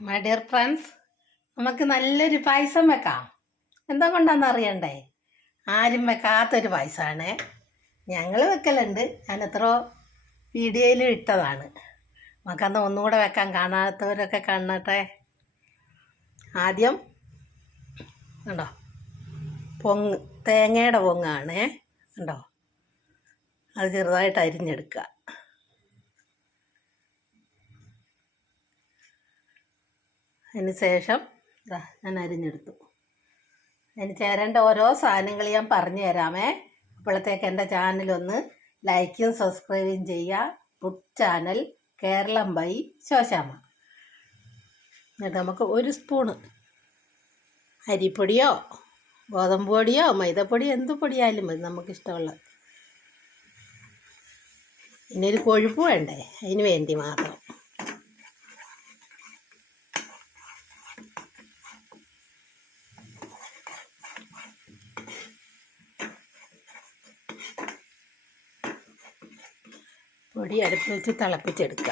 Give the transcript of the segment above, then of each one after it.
My dear friends നമുക്ക് നല്ലൊരു പായസം വെക്കാം. എന്താ കൊണ്ടാന്ന് അറിയണ്ടേ? ആരും വെക്കാത്തൊരു പായസമാണ് ഞങ്ങൾ വെക്കലുണ്ട്. ഞാൻ എത്രയോ വീഡിയോയിൽ ഇട്ടതാണ്. നമുക്കന്ന് ഒന്നുകൂടെ വെക്കാൻ കാണാത്തവരൊക്കെ കാണട്ടെ. ആദ്യം കണ്ടോ? പൊങ്ങ് തേങ്ങയുടെ പൊങ്ങാണ്. കണ്ടോ? അത് ചെറുതായിട്ട് അരിഞ്ഞെടുക്കുക. അതിന് ശേഷം ഞാൻ അരിഞ്ഞെടുത്തു. അതിന് ചേരേണ്ട ഓരോ സാധനങ്ങൾ ഞാൻ പറഞ്ഞു തരാമേ. അപ്പോഴത്തേക്ക് എന്റെ ചാനലൊന്ന് ലൈക്കും സബ്സ്ക്രൈബും ചെയ്യുക. Food channel Keralam by Shoshama എന്നിട്ട് നമുക്ക് ഒരു സ്പൂണ് അരിപ്പൊടിയോ ഗോതമ്പ് പൊടിയോ മൈദപ്പൊടിയോ എന്ത് പൊടിയായാലും മതി നമുക്കിഷ്ടമുള്ള ഇനി ഒരു കൊഴുപ്പ് വേണ്ടേ? അതിന് വേണ്ടി മാത്രം. പൊടി അടുപ്പ് വെച്ച് തിളപ്പിച്ചെടുക്കുക.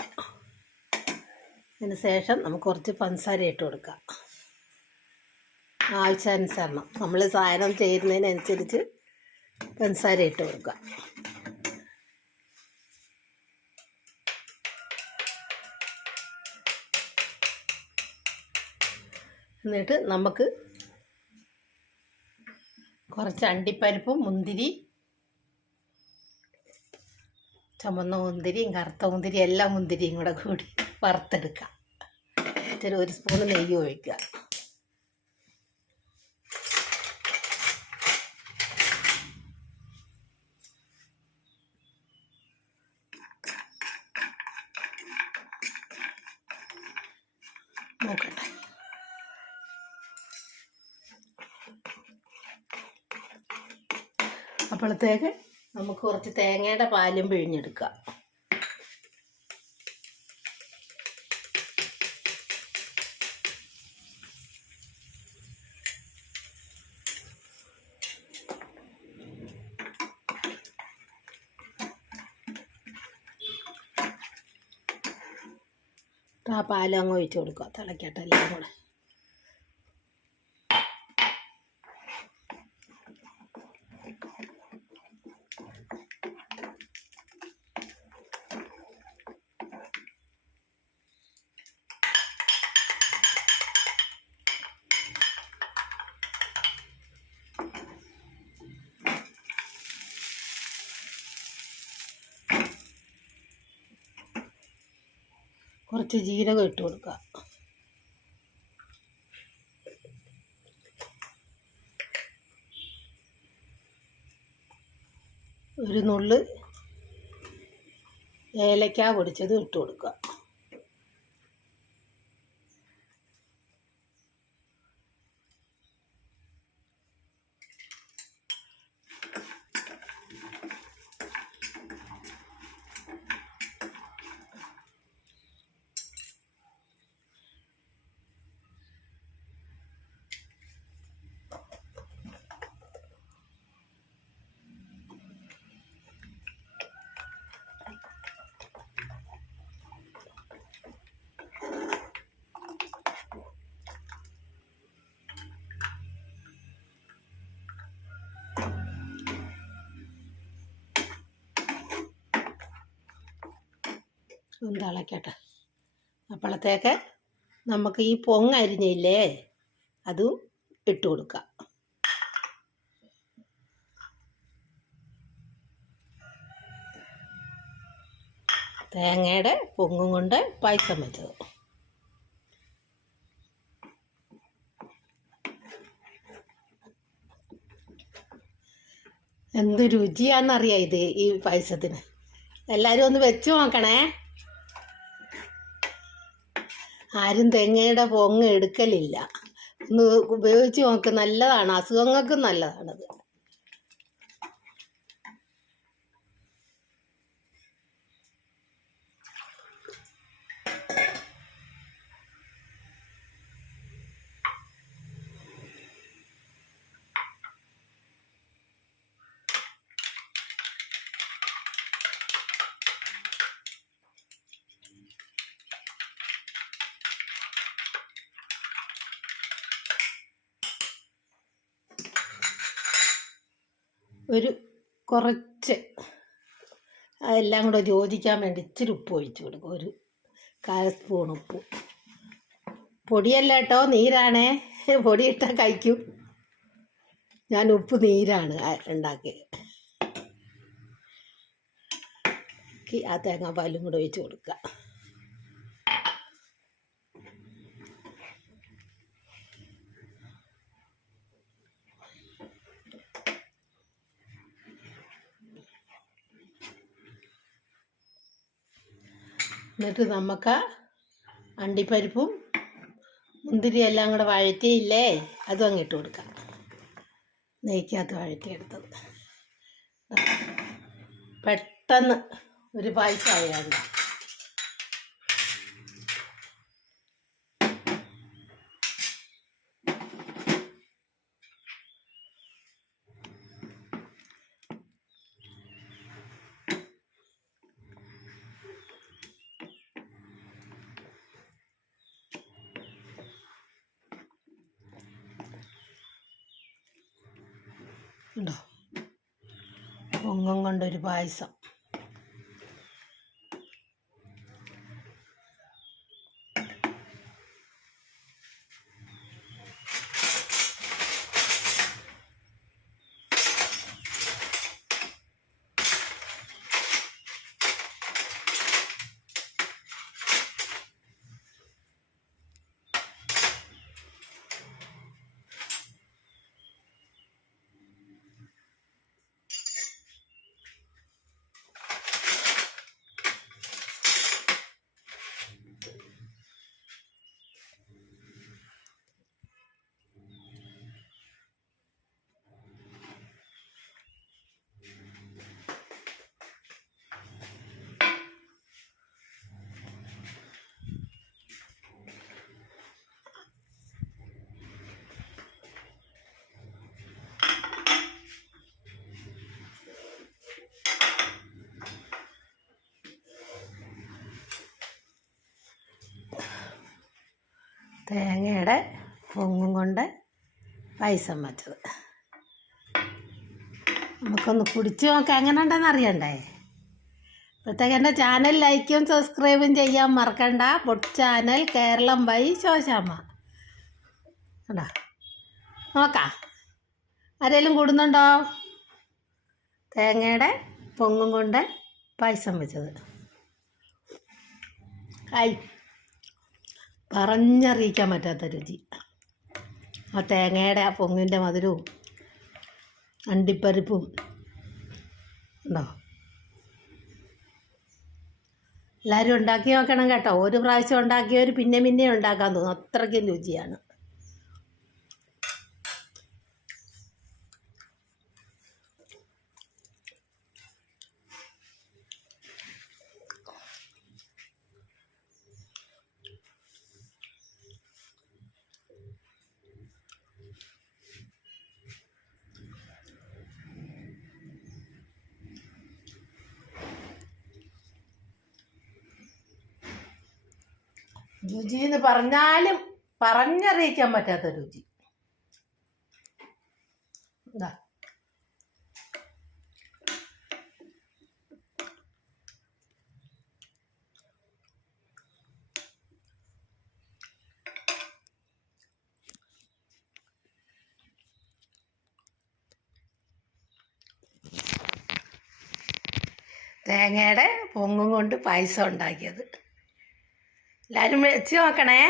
അതിന് ശേഷം നമുക്ക് കുറച്ച് പഞ്ചസാര ഇട്ട് കൊടുക്കാം. ആവശ്യാനുസരണം. നമ്മൾ സാധനം ചെയ്യുന്നതിനനുസരിച്ച് പഞ്ചസാര ഇട്ട് കൊടുക്കുക. എന്നിട്ട് നമുക്ക് കുറച്ച് അണ്ടിപ്പരിപ്പും മുന്തിരി ചുമന്ന മുന്തിരിയും കറുത്ത മുന്തിരി എല്ലാ മുന്തിരിയും കൂടെ കൂടി വറുത്തെടുക്കാം. എന്നിട്ടൊരു ഒരു സ്പൂൺ നെയ്യ് ഒഴിക്കുക. അപ്പോഴത്തേക്ക് നമുക്ക് കുറച്ച് തേങ്ങയുടെ പാലും പിഴിഞ്ഞെടുക്കാം. ആ പാലങ്ങ് ഒഴിച്ചു കൊടുക്കുക തിളക്കട്ടെ എല്ലാം കൂടെ. കുറച്ച് ജീരകം ഇട്ട് കൊടുക്കുക. ഒരു നുള്ള് ഏലക്ക പൊടിച്ചത് ഇട്ട് കൊടുക്കുക. ഒന്ന് തിളക്കട്ടെ അപ്പോഴത്തേക്ക് നമുക്ക് ഈ പൊങ്ങ അരിഞ്ഞില്ലേ അതും ഇട്ട് കൊടുക്കാം. തേങ്ങയുടെ പൊങ്ങും കൊണ്ട് പായസം വെച്ചത്. എന്ത് രുചിയാണെന്നറിയാം ഇത് ഈ പായസത്തിന്. എല്ലാവരും ഒന്ന് വെച്ച് നോക്കണേ. ആരും തേങ്ങയുടെ പൊങ്ങ് എടുക്കലില്ല. ഒന്ന് ഉപയോഗിച്ച് നോക്ക് നല്ലതാണ്. അസുഖങ്ങൾക്കും നല്ലതാണത്. ഒരു കുറച്ച് എല്ലാം കൂടെ യോജിക്കാൻ വേണ്ടി ഇച്ചിരി ഉപ്പ് ഒഴിച്ച് കൊടുക്കും. ഒരു കാൽ സ്പൂൺ ഉപ്പ്. പൊടിയല്ല കേട്ടോ നീരാണേ. പൊടിയിട്ടാൽ കഴിക്കും. ഞാൻ ഉപ്പ് നീരാണ് ഉണ്ടാക്കിയത്. ആ തേങ്ങാപ്പാലും കൂടെ ഒഴിച്ച് കൊടുക്കുക. എന്നിട്ട് നമുക്ക് അണ്ടിപ്പരിപ്പും മുന്തിരി എല്ലാം കൂടെ വഴറ്റിയില്ലേ? അതും അങ്ങിട്ട് കൊടുക്കാം. നെയ്ക്കകത്ത് വഴറ്റിയെടുത്തത്. പെട്ടെന്ന് ഒരു പായസമായാണ്ട് ഉണ്ടോ? പൊങ്ങം കൊണ്ടൊരു പായസം. തേങ്ങയുടെ പൊങ്ങും കൊണ്ട് പായസം വെച്ചത്. നമുക്കൊന്ന് കുടിച്ച് നോക്കാം. എങ്ങനെ ഉണ്ടെന്ന് അറിയണ്ടേ? ഇപ്പോഴത്തേക്ക് എന്റെ ചാനൽ ലൈക്കും സബ്സ്ക്രൈബും ചെയ്യാൻ മറക്കണ്ട. പൊട്ട് ചാനൽ കേരളം ബൈ ശോശാമ്മ. കണ്ടോ? നോക്കാം. ആരെങ്കിലും കൂടുന്നുണ്ടോ? തേങ്ങയുടെ പൊങ്ങും കൊണ്ട് പായസം വെച്ചത്. ഹായ്. പറഞ്ഞറിയിക്കാൻ പറ്റാത്ത രുചി. ആ തേങ്ങയുടെ ആ പൊങ്ങിന്റെ മധുരവും അണ്ടിപ്പരിപ്പും ഉണ്ടോ? എല്ലാവരും ഉണ്ടാക്കി നോക്കണം കേട്ടോ. ഒരു പ്രാവശ്യം ഉണ്ടാക്കിയവർ പിന്നെ പിന്നെ ഉണ്ടാക്കാൻ തോന്നും. അത്രയ്ക്കും രുചിയാണ്. രുചി എന്ന് പറഞ്ഞാലും പറഞ്ഞറിയിക്കാൻ പറ്റാത്ത രുചി. എന്താ തേങ്ങയുടെ പൊങ്ങും കൊണ്ട് പായസം ഉണ്ടാക്കിയത്. എല്ലാവരും വെച്ച് നോക്കണേ.